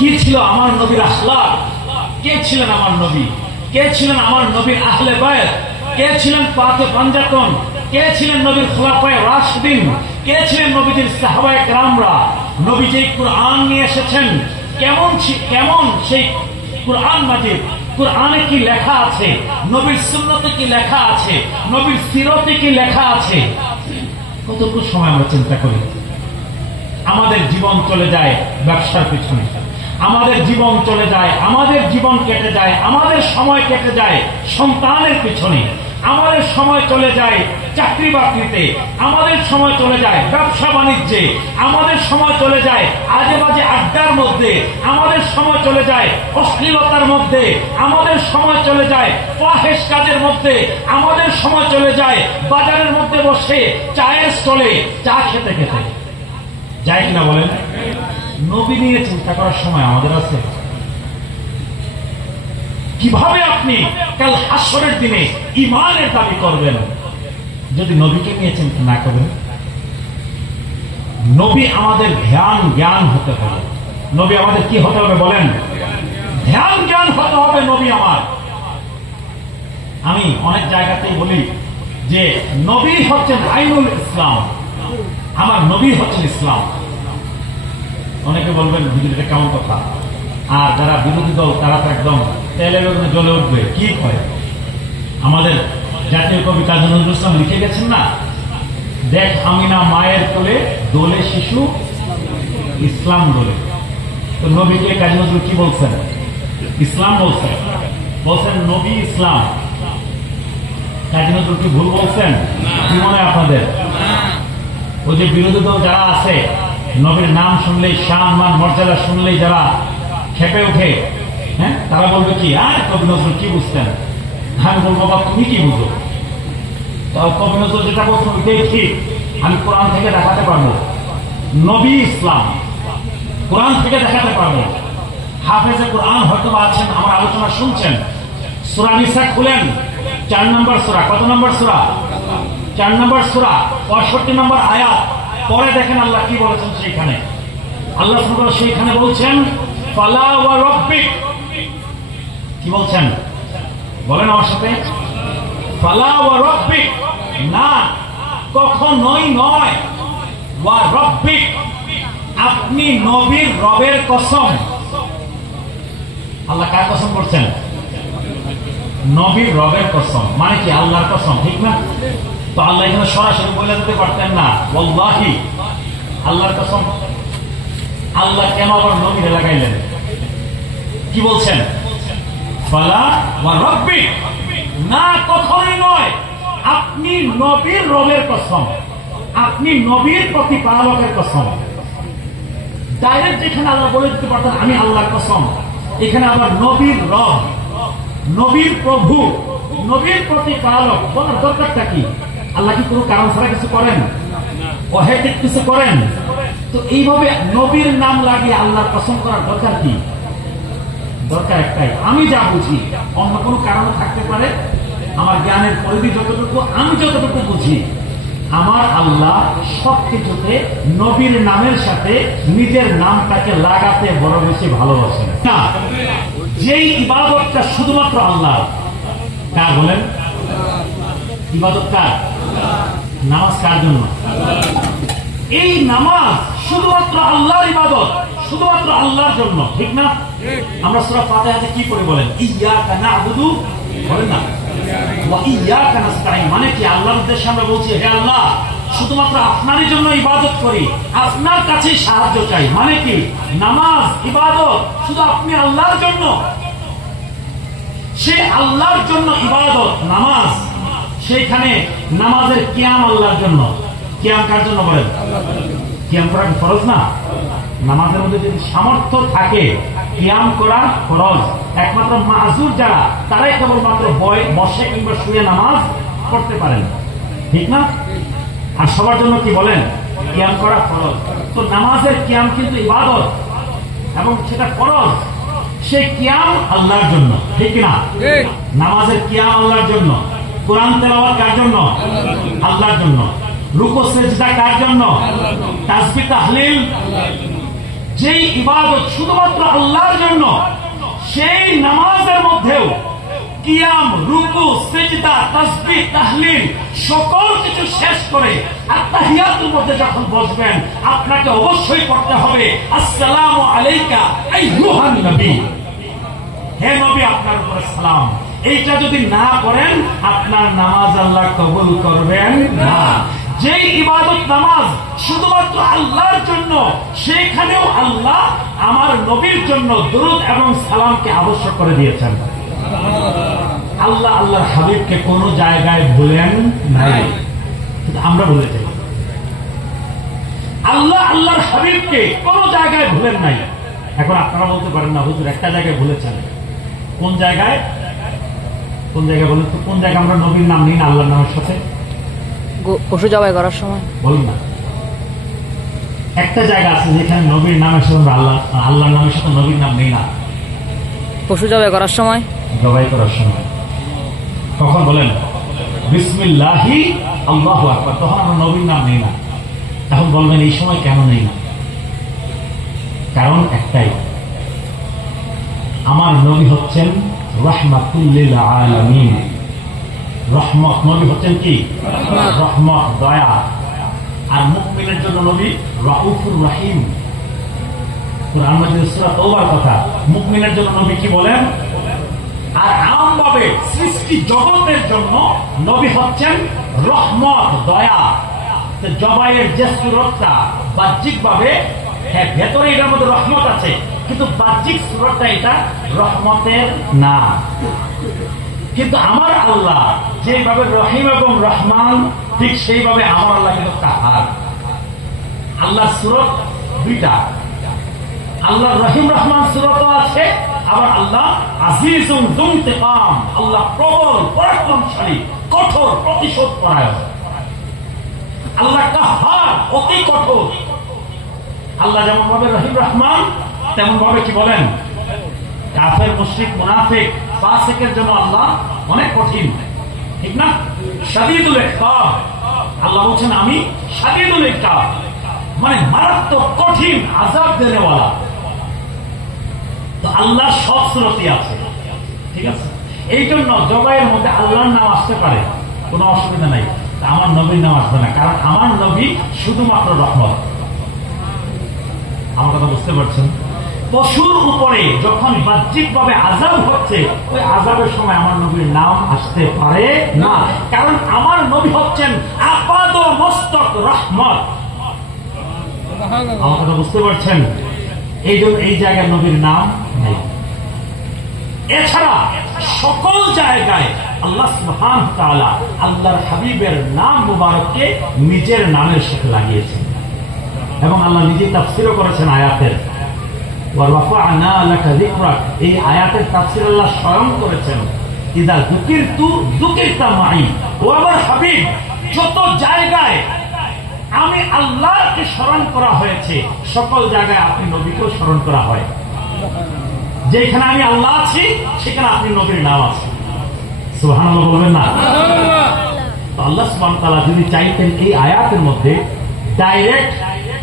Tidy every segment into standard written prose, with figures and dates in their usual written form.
কি ছিল আমার নবীর আখলাক, কে ছিলেন আমার নবী, কে ছিলেন আমার নবীর আহলে বায়ত, কে ছিলেন পাকে পাঞ্জাতন, কে ছিলেন নবীর খোলাফায়ে রাশিদিন, কে ছিলেন নবীজির সাহাবায়ে কেরামরা, নবী যেই কুরআন নিয়ে এসেছেন কেমন সেই কুরআন মাজিদ, কুরআনে কি লেখা আছে, নবীর সুন্নতে কি লেখা আছে, নবীর সিরতে কি লেখা আছে, কতটুকু সময় আমরা চিন্তা করি। আমাদের জীবন চলে যায় ব্যবসার পিছনে, আমাদের জীবন চলে যায়, আমাদের জীবন কেটে যায়, আমাদের সময় কেটে যায় সন্তানের পিছনে, আমাদের সময় চলে যায় চাকরি বাকরিতে, আমাদের সময় চলে যায় ব্যবসা বাণিজ্যে, আমাদের সময় চলে যায় আজে বাজে আড্ডার মধ্যে, আমাদের সময় চলে যায় অশ্লীলতার মধ্যে, আমাদের সময় চলে যায় ফাহেশ কাজের মধ্যে, আমাদের সময় চলে যায় বাজারের মধ্যে বসে চায়ের স্টলে চা খেতে খেতে। যাই কিনা বলেন? নবী নিয়ে চিন্তা করার সময় আমাদের আছে? কিভাবে আপনি কাল হাসরের দিনে ঈমানের দাবি করবেন যদি নবীকে নিয়ে চিন্তা না করেন? নবী আমাদের জ্ঞান হতে হবে। নবী আমাদের কি হতে হবে বলেন? জ্ঞান হতে হবে নবী আমার। আমি অনেক জায়গাতেই বলি যে নবী হচ্ছেন আইনুল ইসলাম, আমার নবী হচ্ছেন ইসলাম। অনেকে বলবেন হুজুর এটা কেমন কথা, আর যারা বিরোধী দল তারা তো একদম তেলের ওখানে জ্বলে উঠবে। কি হয়, আমাদের জাতীয় কবি কাজী নজরুল ইসলাম লিখে গেছেন না, দেখ আমিনা মায়ের কোলে দোলে শিশু ইসলাম দোলে। তো নবীকে কাজী নজরুল কি বলছেন? ইসলাম বলছেন, বলছেন নবী ইসলাম। কাজী নজরুল কি ভুল বলছেন? কি মনে হয় আপনাদের? ওই যে বিরোধী দল যারা আছে, নবীর নাম শুনলেই, শান মান মর্যাদা শুনলেই যারা খেপে ওঠে, হ্যাঁ, তারা বলবে কি আর কবি নজরুল কি বুঝতেন? আমি বলবো বাবা তুমি কি বুঝো? কবি নজরুল যেটা বলছেন ওইটাই ঠিক, আমি কোরআন থেকে দেখাতে পারবো। নবী ইসলাম কোরআন থেকে দেখাতে পারবো। হাফেজে কোরআন হয়তো আছেন, আমার আলোচনা শুনছেন, সূরা নিসা খুলেন, 4 নম্বর সূরা। কত নম্বর সূরা? 4 নম্বর সূরা, 65 নম্বর আয়াত। পরে দেখেন আল্লাহ কি বলেছেন সেইখানে। আল্লাহ সুবহানাহু সেইখানে বলছেন ফালা ওয়া রাব্বিক। কি বলছেন বলেন আমার সাথে? ফালা ওয়া রাব্বিক, না কখনোই নয়, ওয়া রাব্বিক, আপনি নবীর রবের কসম। আল্লাহ কার কসম করছেন? নবীর রবের কসম, মানে কি আল্লাহর কসম, ঠিক না? তো আল্লাহ এখানে সরাসরি বলে দিতে পারতেন না ওয়াল্লাহি আল্লাহর কসম। আল্লাহ কেন আবার নবীরে লাগাইলেন? কি বলছেন? ফালা ওয়া রাব্বিক, না কখনোই নয়, আপনি নবীর রবের কসম, আপনি নবীর প্রতিপালকের কসম। ডাইরেক্ট যেখানে আল্লাহ বলে দিতে পারতেন আমি আল্লাহর কসম, এখানে আবার নবীর রব, নবীর প্রভু, নবীর প্রতিপালক বলার দরকারটা কি? আল্লাহ কি কোনো কারণ ছাড়া কিছু করেন? অহেতুক কিছু করেন? তো এইভাবে নবীর নাম লাগিয়ে আল্লাহর কসম করার দরকার কি? দরকার একটাই, আমি যা বুঝি, অন্য কোনো কারণ থাকতে পারে, আমার জ্ঞানের পরিধি যতটুকু, আমি যতটুকু বুঝি, আমার আল্লাহ সবকিছুতে নবীর নামের সাথে নিজের নামটাকে লাগাতে বড় বেশি ভালোবাসেন না। যেই ইবাদতটা শুধুমাত্র আল্লাহ, কার বলেন? ইবাদত কার? নামাজ কার জন্য? এই নামাজ শুধুমাত্র আল্লাহর ইবাদত, শুধুমাত্র আল্লাহর জন্য, ঠিক না? আমরা সূরা ফাতিহাতে কি পড়ে বলেন? ইয়্যাকা না'বুদু, বলেন না ওয়া ইয়্যাকা নাস্তাঈন, মানে কি আল্লাহর উদ্দেশ্যে আমরা বলছি হে আল্লাহ শুধুমাত্র আপনারই জন্য ইবাদত করি, আপনার কাছেই সাহায্য চাই। মানে কি নামাজ ইবাদত শুধু আপনি আল্লাহর জন্য, সে আল্লাহর জন্য ইবাদত নামাজ। সেইখানে নামাজের কিয়াম আল্লাহর জন্য। কিয়াম কার জন্য বলেন? কিয়াম করা ফরজ না? নামাজের মধ্যে যদি সামর্থ্য থাকে কিয়াম করা ফরজ। একমাত্র মাযুর যারা, তারাই কেবলমাত্র বসে কিংবা শুয়ে নামাজ পড়তে পারেন, ঠিক না? আর সবার জন্য কি বলেন? কিয়াম করা ফরজ। তো নামাজের কিয়াম কিন্তু ইবাদত এবং সেটা ফরজ। সেই কিয়াম আল্লাহর জন্য, ঠিক না? নামাজের কিয়াম আল্লাহর জন্য, কোরআন তেলাওয়াত কার জন্য? আল্লাহর জন্য। রুকু সিজদা কার জন্য? তাসবিহ তাহলিল যেই ইবাদত শুধুমাত্র আল্লাহর জন্য, সেই নামাজের মধ্যেও কিয়াম, রুকু, সিজদা, তাসবিহ, তাহলিল সকল কিছু শেষ করে আত্তাহিয়াতুর মধ্যে যখন বসবেন, আপনাকে অবশ্যই পড়তে হবে আসসালামু আলাইকা আইয়ুহান নবী, হে নবী আপনার উপরে সালাম। এইটা যদি না করেন আপনার নামাজ আল্লাহ কবুল করবেন না। যেই ইবাদত নামাজ শুধুমাত্র আল্লাহর জন্য, সেখানেও আল্লাহ আমার নবীর জন্য দরুদ এবং সালামকে আবশ্যক করে দিয়েছেন। আল্লাহ আল্লাহর হাবিবকে কোন জায়গায় ভুলেন নাই, কিন্তু আমরা ভুলে যাই। আল্লাহ আল্লাহর হাবিবকে কোন জায়গায় ভুলেন নাই। এখন আপনারা বলতে পারেন না হুজুর একটা জায়গায় ভুলেছেন, কোন জায়গায়? কোন জায়গায় বলেন তো? কোন জায়গায় আমরা নবীর নাম নিই না আল্লাহর নামের সাথে? পশু জবাই করার সময় বলুন না। একটা জায়গা আছে যেখানে নবীর নামের সাথে আল্লাহর নামের সাথে নবীর নাম নেই না। পশু জবাই করার সময়, জবাই করার সময় তখন বলেন বিসমিল্লাহি আল্লাহু আকবার, তখন আমরা নবীর নাম নেই না। এখন বলবেন এই সময় কেন নেই না? কারণ একটাই, আমার নবী হচ্ছেন রাহমাতুল লিল আলামিন। রহমত, নবী হচ্ছেন কি? রহমত, দয়া। আর মুমিনের জন্য নবী রাউফুর রহিম। কুরআন মাজিদ সূরা তাওবার কথা, মুমিনের জন্য নবী কি বলেন? আর আমভাবে সৃষ্টি জগতের জন্য নবী হচ্ছেন রহমত, দয়া। জবাইয়ের যে সুরতটা বাহ্যিক ভাবে, হ্যাঁ ভেতরে এটার মধ্যে রহমত আছে, কিন্তু বাহ্যিক সুরতটা এটা রহমতের না। কিন্তু আমার আল্লাহ যেভাবে রহিম এবং রহমান, ঠিক সেইভাবে আমার আল্লাহ কিন্তু কাহার। আল্লাহ সুরত দুইটা, আল্লাহ রহিম রহমান সুরত আছে, আবার আল্লাহ আজিজুন যুনতিকাম, আল্লাহ প্রবল পরাক্রমশালী, কঠোর প্রতিশোধ পরায়ণ। আল্লাহ কাহার, অতি কঠোর। আল্লাহ যেমন ভাবে রহিম রহমান, তেমন ভাবে কি বলেন কাফের, মুশরিক, মুনাফিক, ফাসিকের জন্য আল্লাহ অনেক কঠিন, ঠিক না? শাদীদুল ইকাব, আল্লাহ বলছেন আমি শাদীদুল ইকাব, মানে মারাত্মক কঠিন আযাব দেনেওয়ালা। তো আল্লাহ সব সুরতি আছে, ঠিক আছে? এই জন্য জবাইয়ের মধ্যে আল্লাহর নাম আসতে পারে, কোনো অসুবিধা নাই। আমার নবীর নাম আসবে না, কারণ আমার নবী শুধুমাত্র রহমত। আমার কথা বুঝতে পারছেন? পশুর উপরে যখন বাহ্যিক ভাবে আযাব হচ্ছে, ওই আযাবের সময় আমার নবীর নাম আসতে পারে না, কারণ আমার নবী হচ্ছেন আপাদ মস্তক রহমত। আমার কথা বুঝতে পারছেন? এই জন্য এই জায়গায় নবীর নাম নেই। এছাড়া সকল জায়গায় আল্লাহ সুবহানাহু ওয়া তাআলা আল্লাহর হাবিবের নাম মুবারককে নিজের নামের সাথে লাগিয়েছেন, এবং আল্লাহ নিজে তাফসীরও করেছেন আয়াতের। ওয়ারাফা'না লাকা যিকরাক, এই আয়াতের তাফসীর আল্লাহ স্বয়ং করেছেন। ইযা যুকিরতু যুকিরতা মাই, ও আমার হাবিব, যত জায়গায় আমি আল্লাহকে স্মরণ করা হয়েছে, সকল জায়গায় আপনি নবীকেও স্মরণ করা হয়। যেখানে আমি আল্লাহ আছি, সেখানে আপনি নবীর নাম আছে। সুবহানাল্লাহ বলবেন না? আল্লাহ সুবহানাহু ওয়া তাআলা যদি চাইতেন এই আয়াতের মধ্যে ডাইরেক্ট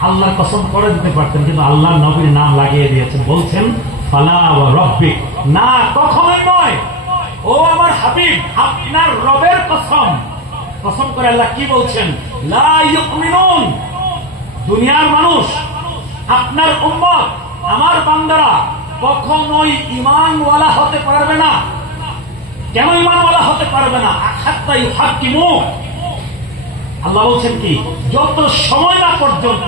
আল্লাহর কসম করে দিতে পারতেন, কিন্তু আল্লাহ নবীর নাম লাগিয়ে দিয়েছেন। বলছেন ফালা ওয়া রাব্বিক, না কখনোই নয়, ও আমার হাবিব আপনার রবের কসম। কসম করে আল্লাহ কি বলছেন? লা ইউমিনুন, দুনিয়ার মানুষ, আপনার উম্মত, আমার বান্দারা কখনোই ঈমানওয়ালা হতে পারবে না। কেন ঈমানওয়ালা হতে পারবে না? হাত্তা ইউহাক্কিমু, আল্লাহ বলছেন কি, যত সময় না পর্যন্ত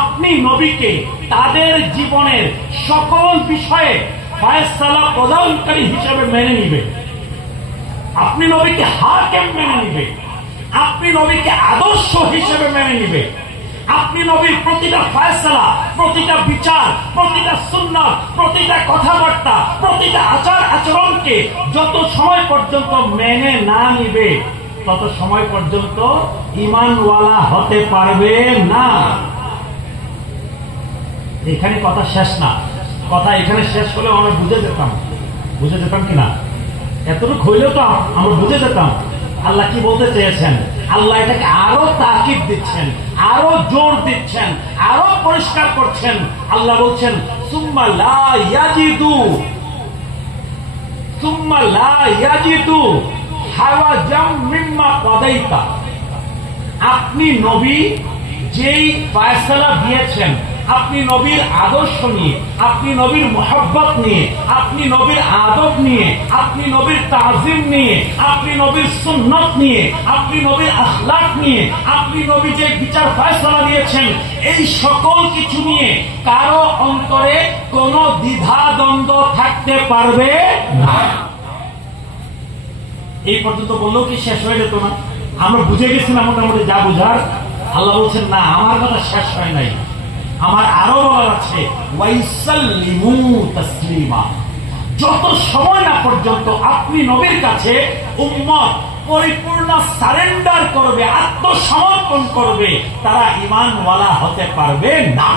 আপনি নবীকে তাদের জীবনের সকল বিষয়ে ফয়সালা প্রদানকারী হিসেবে মেনে নিবে, আপনি নবীকে হাকিম মেনে নিবে, আপনি নবীকে আদর্শ হিসেবে মেনে নিবে, আপনি নবীর প্রতিটা ফয়সালা, প্রতিটা বিচার, প্রতিটা সুন্নাত, প্রতিটা কথাবার্তা, প্রতিটা আচার আচরণকে যত সময় পর্যন্ত মেনে না নিবে, তত সময় পর্যন্ত ঈমানওয়ালা হতে পারবে না। এখানে কথা শেষ না, কথা এখানে শেষ হলেও আমরা বুঝে যেতাম কিনা, এতটুকু হইলেও তো আমরা বুঝে যেতাম। আল্লাহ কি বলতে চেয়েছেন? আল্লাহ এটাকে আরো তাকিদ দিচ্ছেন, আরো জোর দিচ্ছেন, আরো পরিষ্কার করছেন। আল্লাহ বলছেন সুম্মা লা ইয়াজিদু, সুম্মা লা ইয়াজিদু হাওয়াজাম মিম্মা কাদাইতা। আপনি নবী যেই ফয়সালা দিয়েছেন, আপনি নবীর আদর্শ নিয়ে, আপনি নবীর মোহাব্বত নিয়ে, আপনি নবীর আদব নিয়ে, আপনি নবীর তাজিম নিয়ে, আপনি নবীর সুন্নত নিয়ে, আপনি নবীর আখলাক নিয়ে, আপনি নবী যে বিচার ফয়সালা দিয়েছেন, এই সকল কিছু নিয়ে কারো অন্তরে কোনো দ্বিধা দ্বন্দ্ব থাকতে পারবে না। এই পর্যন্ত বললেও কি শেষ হয়ে যেত না? আমরা বুঝে গেছি না মোটামুটি যা বুঝার? আল্লাহ বলছেন না, আমার কথা শেষ হয় নাই, আমার আরো বলার আছে। ওয়াইসাল্লিমু তাসলিমা। যত সময় না পর্যন্ত আপনি নবীর কাছে উম্মত পরিপূর্ণ সারেন্ডার করবে, আত্মসমর্পণ করবে, তারা ঈমানওয়ালা হতে পারবে না।